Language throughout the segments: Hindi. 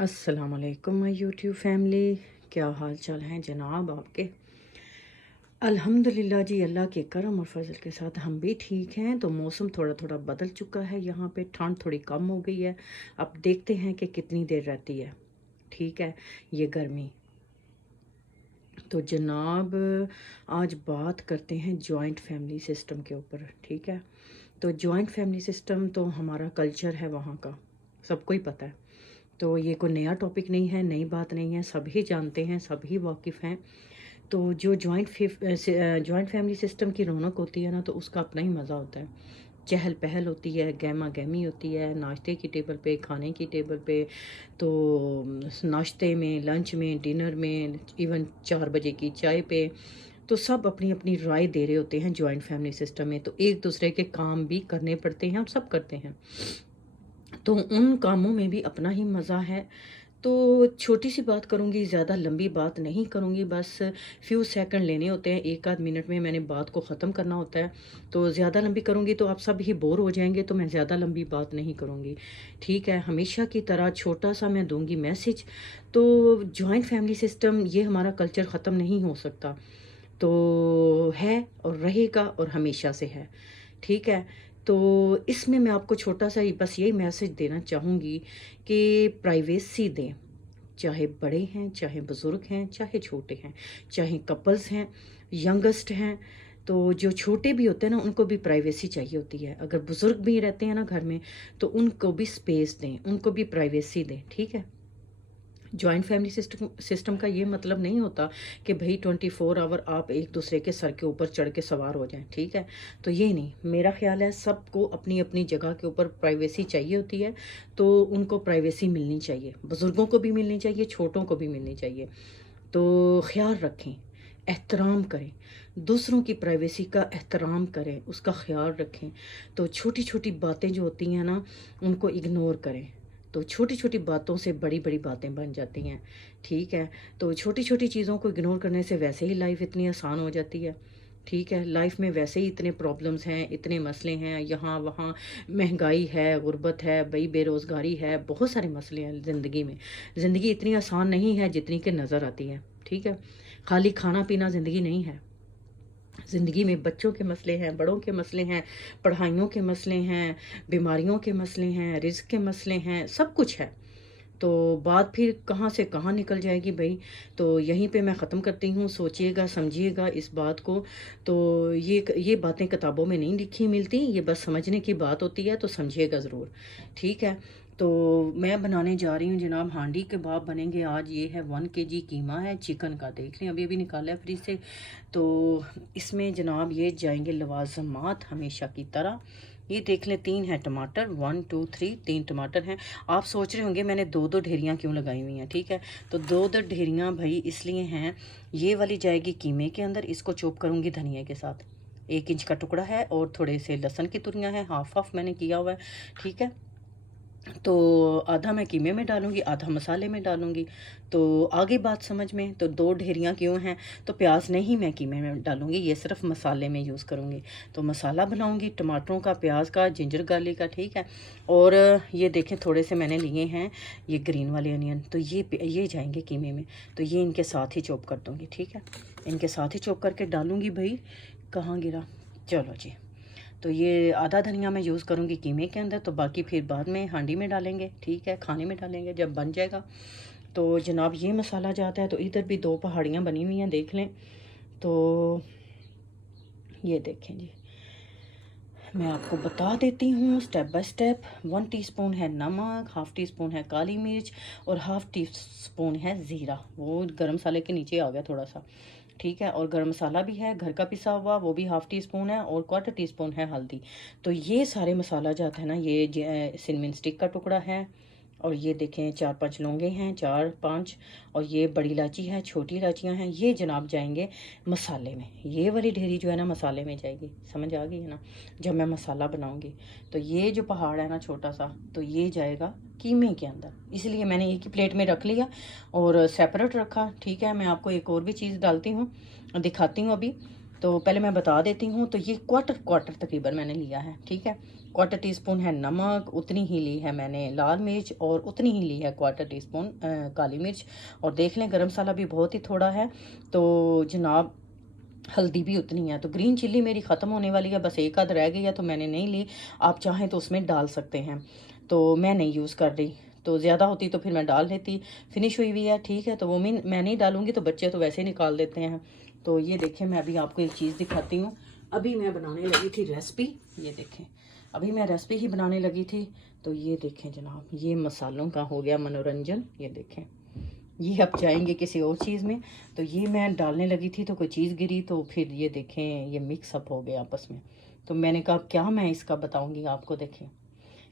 अस्सलाम वालेकुम माय यूट्यूब फैमिली। क्या हाल चाल हैं जनाब आपके। अल्हम्दुलिल्लाह जी, अल्लाह के करम और फजल के साथ हम भी ठीक हैं। तो मौसम थोड़ा थोड़ा बदल चुका है, यहाँ पे ठंड थोड़ी कम हो गई है। अब देखते हैं कि कितनी देर रहती है। ठीक है, ये गर्मी। तो जनाब, आज बात करते हैं जॉइंट फैमिली सिस्टम के ऊपर। ठीक है, तो जॉइंट फैमिली सिस्टम तो हमारा कल्चर है वहाँ का, सबको ही पता है। तो ये कोई नया टॉपिक नहीं है, नई बात नहीं है, सभी जानते हैं, सभी वाकिफ़ हैं। तो जो जॉइंट फैमिली सिस्टम की रौनक होती है ना, तो उसका अपना ही मज़ा होता है। चहल पहल होती है, गहमा गहमी होती है, नाश्ते की टेबल पे, खाने की टेबल पे। तो नाश्ते में, लंच में, डिनर में, इवन 4 बजे की चाय पे। तो सब अपनी अपनी राय दे रहे होते हैं जॉइंट फैमिली सिस्टम में। तो एक दूसरे के काम भी करने पड़ते हैं और सब करते हैं। तो उन कामों में भी अपना ही मज़ा है। तो छोटी सी बात करूँगी, ज़्यादा लंबी बात नहीं करूँगी, बस फ्यू सेकंड लेने होते हैं, एक आध मिनट में मैंने बात को ख़त्म करना होता है। तो ज़्यादा लंबी करूँगी तो आप सब ही बोर हो जाएंगे, तो मैं ज़्यादा लंबी बात नहीं करूँगी। ठीक है, हमेशा की तरह छोटा सा मैं दूँगी मैसेज। तो जॉइंट फैमिली सिस्टम ये हमारा कल्चर ख़त्म नहीं हो सकता। तो है और रहेगा और हमेशा से है। ठीक है, तो इसमें मैं आपको छोटा सा ही बस यही मैसेज देना चाहूँगी कि प्राइवेसी दें। चाहे बड़े हैं, चाहे बुज़ुर्ग हैं, चाहे छोटे हैं, चाहे कपल्स हैं, यंगेस्ट हैं। तो जो छोटे भी होते हैं ना, उनको भी प्राइवेसी चाहिए होती है। अगर बुज़ुर्ग भी रहते हैं ना घर में, तो उनको भी स्पेस दें, उनको भी प्राइवेसी दें। ठीक है, जॉइंट फैमिली सिस्टम का ये मतलब नहीं होता कि भाई 24 आवर आप एक दूसरे के सर के ऊपर चढ़ के सवार हो जाएं। ठीक है, तो ये नहीं, मेरा ख्याल है सबको अपनी अपनी जगह के ऊपर प्राइवेसी चाहिए होती है। तो उनको प्राइवेसी मिलनी चाहिए, बुज़ुर्गों को भी मिलनी चाहिए, छोटों को भी मिलनी चाहिए। तो ख्याल रखें, एहतराम करें, दूसरों की प्राइवेसी का एहतराम करें, उसका ख्याल रखें। तो छोटी छोटी बातें जो होती हैं ना, उनको इग्नोर करें। तो छोटी छोटी बातों से बड़ी बड़ी बातें बन जाती हैं। ठीक है, तो छोटी छोटी चीज़ों को इग्नोर करने से वैसे ही लाइफ इतनी आसान हो जाती है। ठीक है, लाइफ में वैसे ही इतने प्रॉब्लम्स हैं, इतने मसले हैं, यहाँ वहाँ महंगाई है, गुर्बत है, भाई बेरोज़गारी है, बहुत सारे मसले हैं ज़िंदगी में। ज़िंदगी इतनी आसान नहीं है जितनी कि नज़र आती है। ठीक है, खाली खाना पीना ज़िंदगी नहीं है। ज़िंदगी में बच्चों के मसले हैं, बड़ों के मसले हैं, पढ़ाइयों के मसले हैं, बीमारियों के मसले हैं, रिज़्क के मसले हैं, सब कुछ है। तो बात फिर कहाँ से कहाँ निकल जाएगी भई। तो यहीं पे मैं ख़त्म करती हूँ। सोचिएगा, समझिएगा इस बात को। तो ये बातें किताबों में नहीं लिखी मिलती, ये बस समझने की बात होती है, तो समझिएगा ज़रूर। ठीक है, तो मैं बनाने जा रही हूँ जनाब, हांडी कबाब बनेंगे आज। ये है 1 kg कीमा है चिकन का, देख लें अभी अभी निकाला है फ्रिज से। तो इसमें जनाब ये जाएंगे लवाजमात हमेशा की तरह। ये देख लें, 3 है टमाटर, 1 2 3, 3 टमाटर हैं। आप सोच रहे होंगे मैंने दो दो ढेरियाँ क्यों लगाई हुई हैं। ठीक है, तो दो दो ढेरियाँ भाई इसलिए हैं, ये वाली जाएगी कीमे के अंदर, इसको चॉप करूँगी धनिया के साथ। 1 इंच का टुकड़ा है और थोड़े से लहसुन की तुरियाँ हैं, हाफ हाफ मैंने किया हुआ है। ठीक है, तो आधा मैं कीमे में डालूंगी, आधा मसाले में डालूंगी। तो आगे बात समझ में। तो 2 ढेरियाँ क्यों हैं, तो प्याज नहीं मैं कीमे में डालूंगी, ये सिर्फ मसाले में यूज़ करूंगी। तो मसाला बनाऊंगी टमाटरों का, प्याज का, जिंजर गार्लिक का। ठीक है, और ये देखें थोड़े से मैंने लिए हैं ये ग्रीन वाले अनियन, तो ये जाएंगे कीमे में। तो ये इनके साथ ही चॉप कर दूँगी। ठीक है, इनके साथ ही चॉप करके डालूँगी। भाई कहाँ गिरा, चलो जी। तो ये आधा धनिया मैं यूज़ करूँगी कीमे के अंदर, तो बाकी फिर बाद में हांडी में डालेंगे। ठीक है, खाने में डालेंगे जब बन जाएगा। तो जनाब ये मसाला जाता है। तो इधर भी 2 पहाड़ियाँ बनी हुई हैं, देख लें। तो ये देखें जी, मैं आपको बता देती हूँ स्टेप बाय स्टेप। 1 टीस्पून है नमक, हाफ़ टी स्पून है काली मिर्च और हाफ़ टी स्पून है ज़ीरा। वो गरम मसाले के नीचे आ गया थोड़ा सा। ठीक है, और गरम मसाला भी है घर का पिसा हुआ, वो भी हाफ़ टी स्पून है, और 1/4 टीस्पून है हल्दी। तो ये सारे मसाला जाता है ना, ये सिनेमन स्टिक का टुकड़ा है, और ये देखें 4-5 लौंगे हैं, 4-5, और ये बड़ी इलायची है, छोटी इलायचियाँ हैं। ये जनाब जाएंगे मसाले में, ये वाली ढेरी जो है ना मसाले में जाएगी। समझ आ गई है ना, जब मैं मसाला बनाऊंगी। तो ये जो पहाड़ है ना छोटा सा, तो ये जाएगा कीमे के अंदर, इसलिए मैंने एक ही प्लेट में रख लिया और सेपरेट रखा। ठीक है, मैं आपको एक और भी चीज़ डालती हूँ, दिखाती हूँ अभी। तो पहले मैं बता देती हूँ। तो ये क्वार्टर तकरीबन मैंने लिया है। ठीक है, क्वार्टर टी स्पून है नमक, उतनी ही ली है मैंने लाल मिर्च और उतनी ही ली है क्वार्टर टी स्पून काली मिर्च। और देख लें गरम मसाला भी बहुत ही थोड़ा है। तो जनाब हल्दी भी उतनी है। तो ग्रीन चिल्ली मेरी ख़त्म होने वाली है, बस एक आध रह गई है तो मैंने नहीं ली। आप चाहें तो उसमें डाल सकते हैं, तो मैं नहीं यूज़ कर रही। तो ज़्यादा होती तो फिर मैं डाल देती। फिनिश हुई हुई है, ठीक है। तो वो मैं नहीं डालूंगी तो बच्चे तो वैसे ही निकाल देते हैं। तो ये देखें, मैं अभी आपको एक चीज़ दिखाती हूँ। अभी मैं बनाने लगी थी रेसिपी, ये देखें अभी मैं रेसिपी ही बनाने लगी थी। तो ये देखें जनाब, ये मसालों का हो गया मनोरंजन। ये देखें, ये अब जाएंगे किसी और चीज़ में। तो ये मैं डालने लगी थी तो कोई चीज़ गिरी, तो फिर ये देखें ये मिक्स अप हो गया आपस में। तो मैंने कहा क्या मैं इसका बताऊंगी आपको। देखें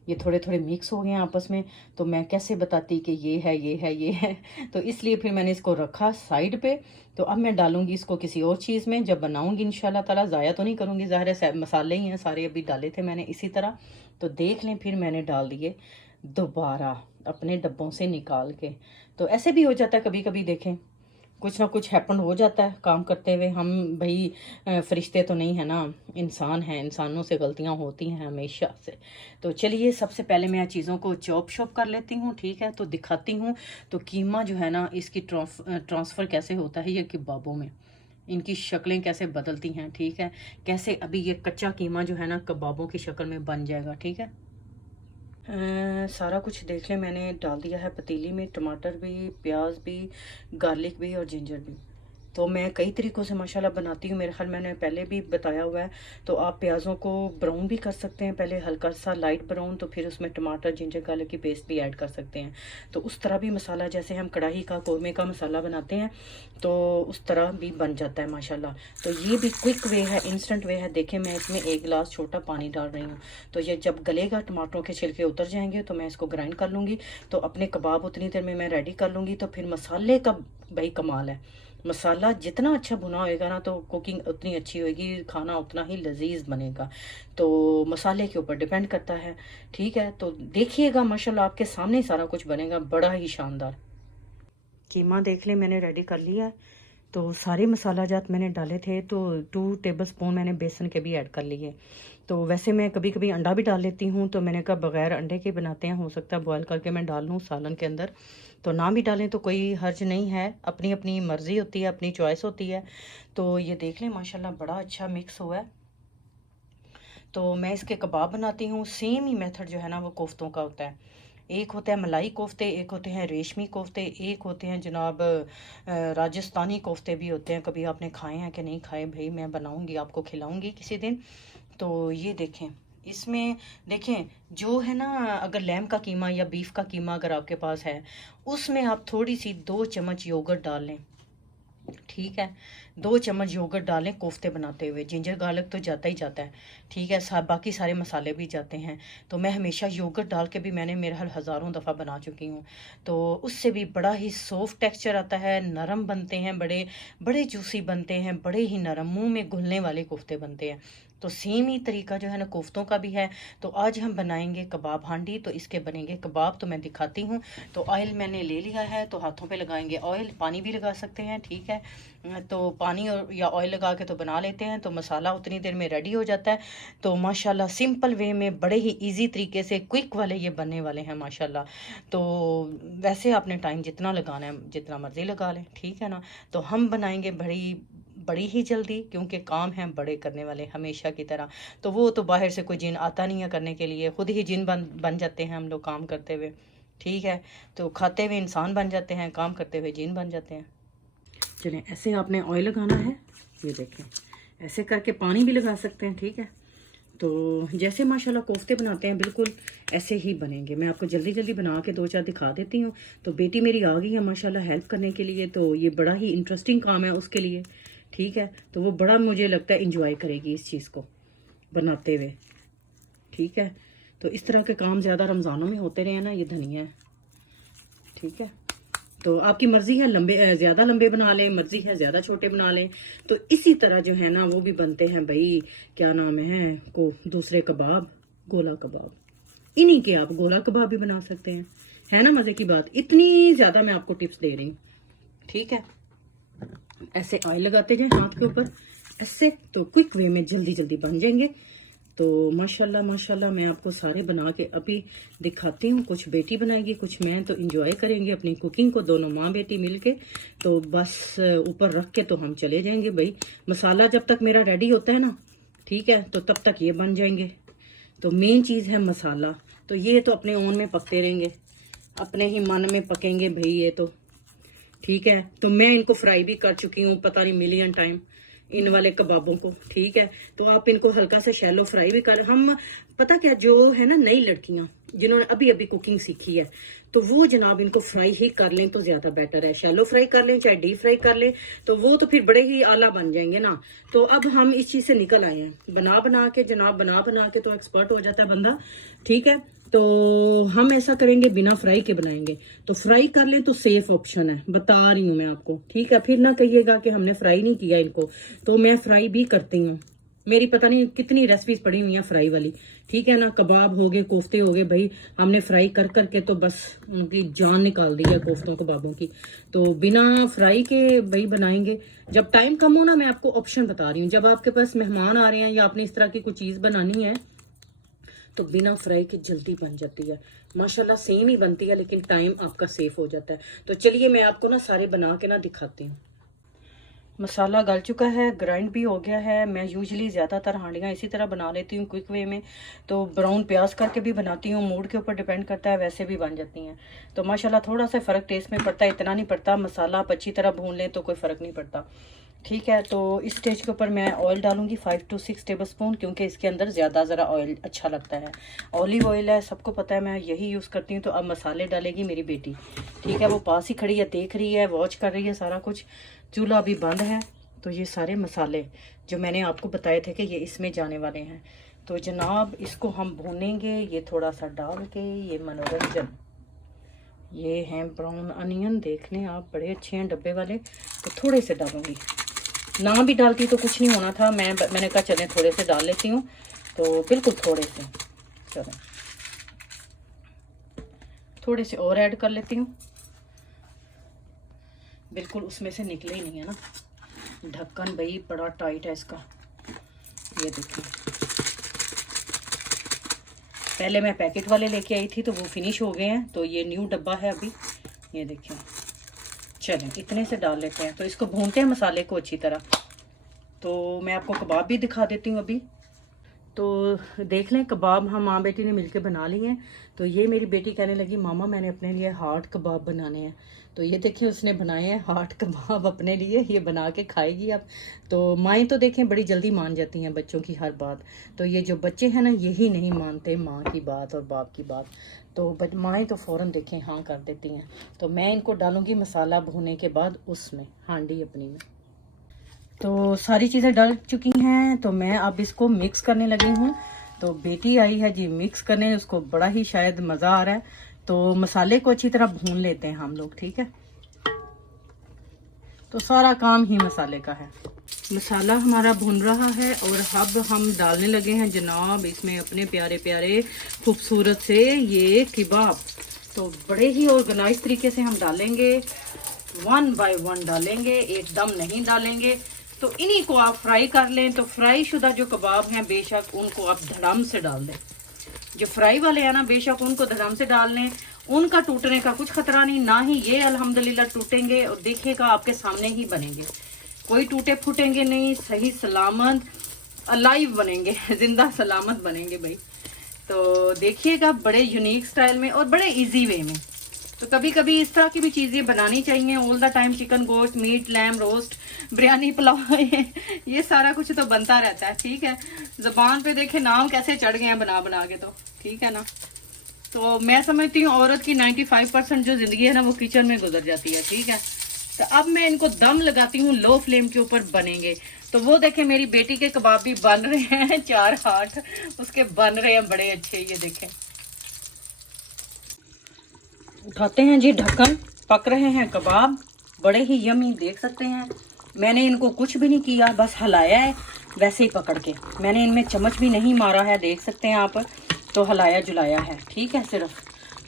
ये थोड़े थोड़े मिक्स हो गए हैं आपस में, तो मैं कैसे बताती कि ये है ये है ये है। तो इसलिए फिर मैंने इसको रखा साइड पे। तो अब मैं डालूंगी इसको किसी और चीज़ में जब बनाऊंगी इंशाल्लाह ताला। ज़ाया तो नहीं करूंगी, ज़ाहिर है मसाले ही हैं सारे, अभी डाले थे मैंने इसी तरह। तो देख लें, फिर मैंने डाल दिए दोबारा अपने डब्बों से निकाल के। तो ऐसे भी हो जाता है कभी कभी, देखें कुछ ना कुछ हैपन हो जाता है काम करते हुए। हम भाई फरिश्ते तो नहीं है ना, इंसान हैं, इंसानों से गलतियां होती हैं हमेशा से। तो चलिए सबसे पहले मैं चीज़ों को चॉप शॉप कर लेती हूँ, ठीक है। तो दिखाती हूँ। तो कीमा जो है ना, इसकी ट्रांसफ़र कैसे होता है ये कबाबों में, इनकी शक्लें कैसे बदलती हैं, ठीक है। कैसे अभी ये कच्चा कीमा जो है ना कबाबों की शक्ल में बन जाएगा, ठीक है। सारा कुछ देख लें, मैंने डाल दिया है पतीली में, टमाटर भी, प्याज भी, गार्लिक भी और जिंजर भी। तो मैं कई तरीक़ों से माशाल्लाह बनाती हूँ, मेरे ख्याल मैंने पहले भी बताया हुआ है। तो आप प्याज़ों को ब्राउन भी कर सकते हैं, पहले हल्का सा लाइट ब्राउन, तो फिर उसमें टमाटर जिंजर गार्लिक की पेस्ट भी ऐड कर सकते हैं। तो उस तरह भी मसाला, जैसे हम कढ़ाई का कौरमे का मसाला बनाते हैं, तो उस तरह भी बन जाता है माशाल्लाह। तो ये भी क्विक वे है, इंस्टेंट वे है। देखें मैं इसमें 1 गिलास छोटा पानी डाल रही हूँ। तो ये जब गलेगा, टमाटरों के छिलके उतर जाएंगे, तो मैं इसको ग्राइंड कर लूँगी। तो अपने कबाब उतनी देर में मैं रेडी कर लूँगी। तो फिर मसाले का भाई कमाल है, मसाला जितना अच्छा भुना होएगा ना, तो कुकिंग उतनी अच्छी होएगी, खाना उतना ही लजीज बनेगा। तो मसाले के ऊपर डिपेंड करता है, ठीक है। तो देखिएगा माशाल्लाह आपके सामने ही सारा कुछ बनेगा बड़ा ही शानदार। कीमा देख ले मैंने रेडी कर लिया है। तो सारे मसाला जात मैंने डाले थे, तो 2 टेबल स्पून मैंने बेसन के भी ऐड कर लिए। तो वैसे मैं कभी कभी अंडा भी डाल लेती हूँ, तो मैंने कहा बगैर अंडे के बनाते हैं, हो सकता है बॉयल करके मैं डाल लूँ सालन के अंदर। तो ना भी डालें तो कोई हर्ज नहीं है, अपनी अपनी मर्ज़ी होती है, अपनी चॉइस होती है। तो ये देख लें माशाल्लाह बड़ा अच्छा मिक्स हुआ है। तो मैं इसके कबाब बनाती हूँ, सेम ही मेथड जो है ना वो कोफ्तों का होता है। एक होता है मलाई कोफ्ते, एक होते हैं रेशमी कोफ्ते, एक होते हैं जनाब राजस्थानी कोफ्ते भी होते हैं। कभी आपने खाए हैं कि नहीं खाए भाई, मैं बनाऊंगी आपको खिलाऊंगी किसी दिन। तो ये देखें, इसमें देखें जो है ना, अगर लैम का कीमा या बीफ का कीमा अगर आपके पास है, उसमें आप थोड़ी सी 2 चम्मच योगर्ट डाल लें, ठीक है। 2 चम्मच योगर्ट डालें कोफ्ते बनाते हुए। जिंजर गार्लिक तो जाता ही जाता है, ठीक है, बाकी सारे मसाले भी जाते हैं। तो मैं हमेशा योगर्ट डाल के भी मैंने मेरे हर हज़ारों दफ़ा बना चुकी हूँ। तो उससे भी बड़ा ही सॉफ्ट टेक्सचर आता है, नरम बनते हैं, बड़े बड़े जूसी बनते हैं, बड़े ही नरम, मुंह में घुलने वाले कोफ्ते बनते हैं। तो सेम ही तरीका जो है ना कोफ्तों का भी है। तो आज हम बनाएंगे कबाब हांडी, तो इसके बनेंगे कबाब। तो मैं दिखाती हूँ। तो ऑयल मैंने ले लिया है, तो हाथों पे लगाएंगे ऑयल, पानी भी लगा सकते हैं, ठीक है। तो पानी और या ऑयल लगा के तो बना लेते हैं, तो मसाला उतनी देर में रेडी हो जाता है। तो माशाल्लाह सिंपल वे में बड़े ही इजी तरीके से क्विक वाले ये बनने वाले हैं माशाल्लाह। तो वैसे आपने टाइम जितना लगाना है जितना मर्ज़ी लगा लें, ठीक है ना। तो हम बनाएंगे बड़ी ही जल्दी, क्योंकि काम है बड़े करने वाले हमेशा की तरह। तो वो तो बाहर से कोई जिन आता नहीं है करने के लिए, खुद ही जिन बन जाते हैं हम लोग काम करते हुए, ठीक है। तो खाते हुए इंसान बन जाते हैं, काम करते हुए जिन बन जाते हैं। चलें, ऐसे आपने ऑयल लगाना है, ये देखें ऐसे करके पानी भी लगा सकते हैं, ठीक है। तो जैसे माशाल्लाह कोफ्ते बनाते हैं बिल्कुल ऐसे ही बनेंगे। मैं आपको जल्दी जल्दी बना के 2-4 दिखा देती हूँ। तो बेटी मेरी आ गई है माशाल्लाह हेल्प करने के लिए, तो ये बड़ा ही इंटरेस्टिंग काम है उसके लिए, ठीक है। तो वो बड़ा मुझे लगता है इंजॉय करेगी इस चीज़ को बनाते हुए, ठीक है। तो इस तरह के काम ज़्यादा रमज़ानों में होते रहे ना, ये धनिया है, ठीक है। तो आपकी मर्ज़ी है लंबे ज़्यादा लंबे बना लें, मर्ज़ी है ज़्यादा छोटे बना लें। तो इसी तरह जो है ना वो भी बनते हैं भाई, क्या नाम है को दूसरे कबाब, गोला कबाब। इन्हीं के आप गोला कबाब भी बना सकते हैं, है ना मज़े की बात। इतनी ज़्यादा मैं आपको टिप्स दे रही हूँ, ठीक है। ऐसे ऑयल लगाते जाए हाथ के ऊपर ऐसे, तो क्विक वे में जल्दी जल्दी बन जाएंगे। तो माशाल्लाह माशाल्लाह मैं आपको सारे बना के अभी दिखाती हूँ। कुछ बेटी बनाएगी, कुछ मैं, तो इंजॉय करेंगे अपनी कुकिंग को, दोनों माँ बेटी मिलके। तो बस ऊपर रख के तो हम चले जाएंगे भाई। मसाला जब तक मेरा रेडी होता है ना, ठीक है, तो तब तक ये बन जाएंगे। तो मेन चीज़ है मसाला। तो ये तो अपने ओन में पकते रहेंगे, अपने ही मन में पकेंगे भाई ये तो, ठीक है। तो मैं इनको फ्राई भी कर चुकी हूँ पता नहीं मिलियन टाइम, इन वाले कबाबों को, ठीक है। तो आप इनको हल्का सा शैलो फ्राई भी कर, हम पता क्या, जो है ना नई लड़कियां जिन्होंने अभी अभी कुकिंग सीखी है, तो वो जनाब इनको फ्राई ही कर लें तो ज्यादा बेटर है। शैलो फ्राई कर लें चाहे डीप फ्राई कर लें, तो वो तो फिर बड़े ही आला बन जाएंगे ना। तो अब हम इस चीज से निकल आए हैं, बना बना के जनाब, बना बना के तो एक्सपर्ट हो जाता है बंदा, ठीक है। तो हम ऐसा करेंगे, बिना फ्राई के बनाएंगे। तो फ्राई कर लें तो सेफ ऑप्शन है, बता रही हूँ मैं आपको, ठीक है। फिर ना कहिएगा कि हमने फ्राई नहीं किया इनको, तो मैं फ्राई भी करती हूँ। मेरी पता नहीं कितनी रेसिपीज पड़ी हुई हैं फ्राई वाली, ठीक है ना। कबाब हो गए, कोफ्ते हो गए, भाई हमने फ्राई कर करके तो बस उनकी जान निकाल दी है कोफ्तों कबाबों की। तो बिना फ्राई के भाई बनाएंगे। जब टाइम कम हो ना, मैं आपको ऑप्शन बता रही हूँ, जब आपके पास मेहमान आ रहे हैं या आपने इस तरह की कोई चीज़ बनानी है, तो बिना फ्राई के जल्दी बन जाती है माशाल्लाह, सेम ही बनती है, लेकिन टाइम आपका सेफ हो जाता है। तो चलिए मैं आपको ना सारे बना के ना दिखाती हूँ। मसाला गल चुका है, ग्राइंड भी हो गया है। मैं यूजुअली ज़्यादातर हांडियाँ इसी तरह बना लेती हूँ क्विक वे में। तो ब्राउन प्याज करके भी बनाती हूँ, मूड के ऊपर डिपेंड करता है, वैसे भी बन जाती हैं। तो माशाल्लाह थोड़ा सा फ़र्क टेस्ट में पड़ता है, इतना नहीं पड़ता। मसाला आप अच्छी तरह भून लें तो कोई फ़र्क नहीं पड़ता, ठीक है। तो इस स्टेज के ऊपर मैं ऑयल डालूंगी 5 to 6 टेबलस्पून, क्योंकि इसके अंदर ज़्यादा ज़रा ऑयल अच्छा लगता है। ऑलिव ऑयल है, सबको पता है, मैं यही यूज़ करती हूँ। तो अब मसाले डालेगी मेरी बेटी, ठीक है। वो पास ही खड़ी है, देख रही है, वॉच कर रही है सारा कुछ। चूल्हा अभी बंद है। तो ये सारे मसाले जो मैंने आपको बताए थे कि ये इसमें जाने वाले हैं, तो जनाब इसको हम भूनेंगे। ये थोड़ा सा डाल के, ये मनोरंजन, ये हैं ब्राउन अनियन, देख लें आप, बड़े अच्छे हैं डब्बे वाले। तो थोड़े से डालूंगी, ना भी डालती तो कुछ नहीं होना था, मैंने कहा चलें थोड़े से डाल लेती हूँ। तो बिल्कुल थोड़े से, चलो थोड़े से और ऐड कर लेती हूँ। बिल्कुल उसमें से निकले ही नहीं है ना, ढक्कन भाई बड़ा टाइट है इसका। ये देखिए, पहले मैं पैकेट वाले लेके आई थी तो वो फिनिश हो गए हैं, तो ये न्यू डब्बा है अभी। ये देखिए, चलें इतने से डाल लेते हैं। तो इसको भूनते हैं मसाले को अच्छी तरह। तो मैं आपको कबाब भी दिखा देती हूँ अभी। तो देख लें, कबाब हम माँ बेटी ने मिलके बना लिए हैं। तो ये मेरी बेटी कहने लगी, मामा मैंने अपने लिए हार्ट कबाब बनाने हैं। तो ये देखिए उसने बनाए हैं हार्ट कबाब अपने लिए, ये बना के खाएगी अब। तो माएँ तो देखें बड़ी जल्दी मान जाती हैं बच्चों की हर बात। तो ये जो बच्चे हैं ना, यही नहीं मानते माँ की बात और बाप की बात। तो माएँ तो फ़ौरन देखें हाँ कर देती हैं। तो मैं इनको डालूँगी मसाला भुने के बाद उसमें, हांडी अपनी में। तो सारी चीज़ें डल चुकी हैं, तो मैं अब इसको मिक्स करने लगी हूँ। तो बेटी आई है जी मिक्स करने, उसको बड़ा ही शायद मज़ा आ रहा है। तो मसाले को अच्छी तरह भून लेते हैं हम लोग, ठीक है। तो सारा काम ही मसाले का है। मसाला हमारा भुन रहा है और अब हम डालने लगे हैं जनाब इसमें अपने प्यारे प्यारे खूबसूरत से ये कबाब। तो बड़े ही ऑर्गेनाइज तरीके से हम डालेंगे, 1 by 1 डालेंगे, एकदम नहीं डालेंगे। तो इन्हीं को आप फ्राई कर लें। तो फ्राई शुदा जो कबाब हैं बेशक उनको आप धड़म से डाल दें। जो फ्राई वाले हैं ना, बेशक उनको धड़म से डाल लें, उनका टूटने का कुछ खतरा नहीं, ना ही ये अल्हम्दुलिल्लाह टूटेंगे। और देखिएगा आपके सामने ही बनेंगे, कोई टूटे फूटेंगे नहीं, सही सलामत अलाइव बनेंगे, जिंदा सलामत बनेंगे भाई। तो देखिएगा बड़े यूनिक स्टाइल में और बड़े इजी वे में। तो कभी कभी इस तरह की भी चीज़ें बनानी चाहिए। ऑल द टाइम चिकन, गोश्त, meat, lamb roast, biryani, pulao, ये सारा कुछ तो बनता रहता है, ठीक है। ज़बान पे देखे नाम कैसे चढ़ गए हैं बना बना के, तो ठीक है ना। तो मैं समझती हूँ औरत की 95% जो ज़िंदगी है ना, वो किचन में गुजर जाती है, ठीक है। तो अब मैं इनको दम लगाती हूँ, लो फ्लेम के ऊपर बनेंगे। तो वो देखें मेरी बेटी के कबाब भी बन रहे हैं, 4 हाथ उसके बन रहे हैं बड़े अच्छे। ये देखें, उठाते हैं जी ढक्कन, पक रहे हैं कबाब, बड़े ही यमी, देख सकते हैं। मैंने इनको कुछ भी नहीं किया, बस हिलाया है वैसे ही पकड़ के, मैंने इनमें चम्मच भी नहीं मारा है, देख सकते हैं आप। तो हिलाया जुलाया है, ठीक है सिर्फ।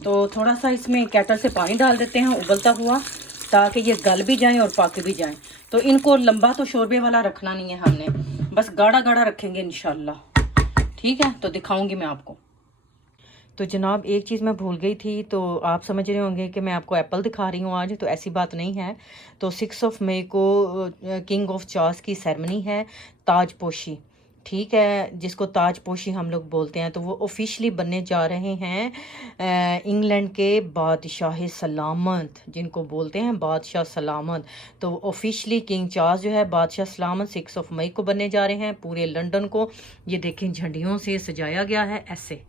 तो थोड़ा सा इसमें केटल से पानी डाल देते हैं उबलता हुआ, ताकि ये गल भी जाएं और पक भी जाएं। तो इनको लंबा तो शोरबे वाला रखना नहीं है हमने, बस गाढ़ा गाढ़ा रखेंगे इंशाल्लाह, ठीक है, तो दिखाऊंगी मैं आपको। तो जनाब एक चीज़ मैं भूल गई थी, तो आप समझ रहे होंगे कि मैं आपको एप्पल दिखा रही हूँ आज, तो ऐसी बात नहीं है। तो 6 मई को किंग ऑफ चास की सेरेमनी है, ताजपोशी, ठीक है, जिसको ताजपोशी हम लोग बोलते हैं। तो वो ऑफिशियली बनने जा रहे हैं इंग्लैंड के बादशाह सलामत, जिनको बोलते हैं बादशाह सलामत। तो ऑफिशियली किंग चार्ल्स जो है बादशाह सलामत 6 मई को बनने जा रहे हैं। पूरे लंदन को ये देखें झंडियों से सजाया गया है, ऐसे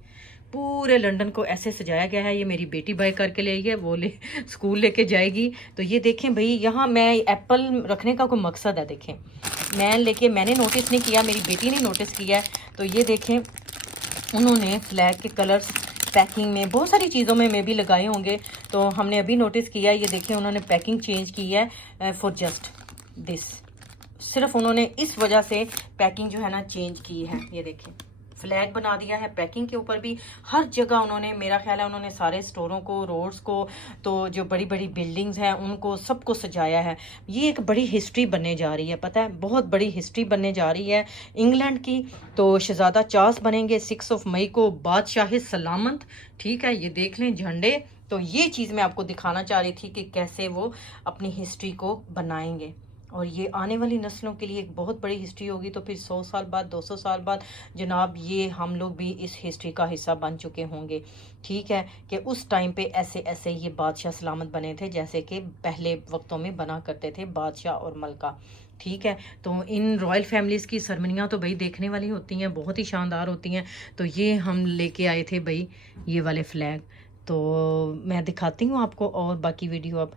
पूरे लंदन को ऐसे सजाया गया है। ये मेरी बेटी बाय करके ले आई है, वो ले स्कूल लेके जाएगी। तो ये देखें भाई, यहाँ मैं एप्पल रखने का कोई मकसद है, देखें मैंने नोटिस नहीं किया, मेरी बेटी ने नोटिस किया है। तो ये देखें उन्होंने फ्लैग के कलर्स पैकिंग में बहुत सारी चीज़ों में भी लगाए होंगे, तो हमने अभी नोटिस किया। ये देखें उन्होंने पैकिंग चेंज की है फॉर जस्ट दिस, सिर्फ उन्होंने इस वजह से पैकिंग जो है ना चेंज की है। ये देखें फ्लैग बना दिया है पैकिंग के ऊपर भी, हर जगह उन्होंने, मेरा ख्याल है उन्होंने सारे स्टोरों को, रोड्स को, तो जो बड़ी बड़ी बिल्डिंग्स हैं उनको सबको सजाया है। ये एक बड़ी हिस्ट्री बनने जा रही है, पता है, बहुत बड़ी हिस्ट्री बनने जा रही है इंग्लैंड की। तो शहजादा चार्ल्स बनेंगे 6 मई को बादशाह सलामत, ठीक है, ये देख लें झंडे। तो ये चीज़ मैं आपको दिखाना चाह रही थी कि कैसे वो अपनी हिस्ट्री को बनाएंगे, और ये आने वाली नस्लों के लिए एक बहुत बड़ी हिस्ट्री होगी। तो फिर 100 साल बाद, 200 साल बाद जनाब ये हम लोग भी इस हिस्ट्री का हिस्सा बन चुके होंगे, ठीक है, कि उस टाइम पे ऐसे ऐसे ये बादशाह सलामत बने थे जैसे कि पहले वक्तों में बना करते थे बादशाह और मलका, ठीक है। तो इन रॉयल फैमिलीज़ की सरमनियाँ तो भाई देखने वाली होती हैं, बहुत ही शानदार होती हैं। तो ये हम लेके आए थे भाई ये वाले फ्लैग, तो मैं दिखाती हूँ आपको और बाकी वीडियो। अब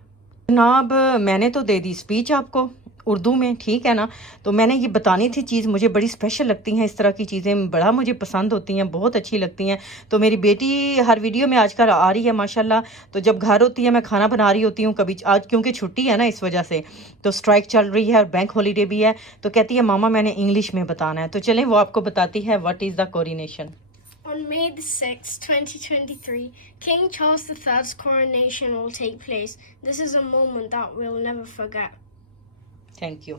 जनाब मैंने तो दे दी स्पीच आपको उर्दू में, ठीक है ना। तो मैंने ये बतानी थी चीज़, मुझे बड़ी स्पेशल लगती हैं इस तरह की चीज़ें, बड़ा मुझे पसंद होती हैं, बहुत अच्छी लगती हैं। तो मेरी बेटी हर वीडियो में आजकल आ रही है माशाल्लाह। तो जब घर होती है, मैं खाना बना रही होती हूँ, कभी आज क्योंकि छुट्टी है ना इस वजह से, तो स्ट्राइक चल रही है और बैंक हॉलीडे भी है, तो कहती है मामा मैंने इंग्लिश में बताना है। तो चलें वो आपको बताती है what is the coronation. On May the 6th, 2023, King Charles III's coronation will take place. This is a moment that we'll never forget. Thank you.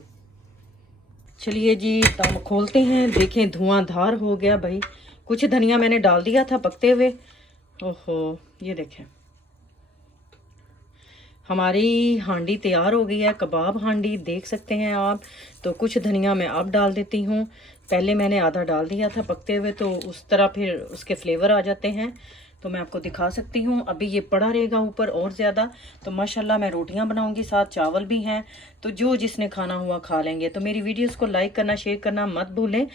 चलिए जी तब खोलते हैं, देखें धुआंधार हो गया भाई। कुछ धनिया मैंने डाल दिया था पकते हुए, ओहो ये देखें हमारी हांडी तैयार हो गई है, कबाब हांडी देख सकते हैं आप। तो कुछ धनिया मैं अब डाल देती हूँ, पहले मैंने आधा डाल दिया था पकते हुए, तो उस तरह फिर उसके फ्लेवर आ जाते हैं। तो मैं आपको दिखा सकती हूँ, अभी ये पड़ा रहेगा ऊपर और ज़्यादा। तो माशाल्लाह मैं रोटियां बनाऊंगी, साथ चावल भी हैं, तो जो जिसने खाना हुआ खा लेंगे। तो मेरी वीडियोस को लाइक करना, शेयर करना मत भूलें।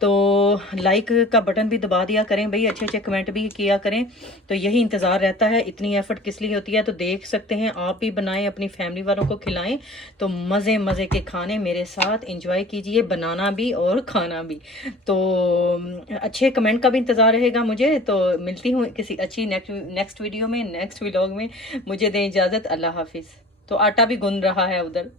तो लाइक का बटन भी दबा दिया करें भाई, अच्छे अच्छे कमेंट भी किया करें। तो यही इंतज़ार रहता है, इतनी एफर्ट किस लिए होती है। तो देख सकते हैं आप भी बनाएं, अपनी फैमिली वालों को खिलाएं। तो मज़े मज़े के खाने मेरे साथ इंजॉय कीजिए, बनाना भी और खाना भी। तो अच्छे कमेंट का भी इंतज़ार रहेगा मुझे। तो मिलती हूँ किसी अच्छी नेक्स्ट वीडियो में, नेक्स्ट व्लॉग में। मुझे दें इजाज़त, अल्लाह हाफिज़। तो आटा भी गूंद रहा है उधर।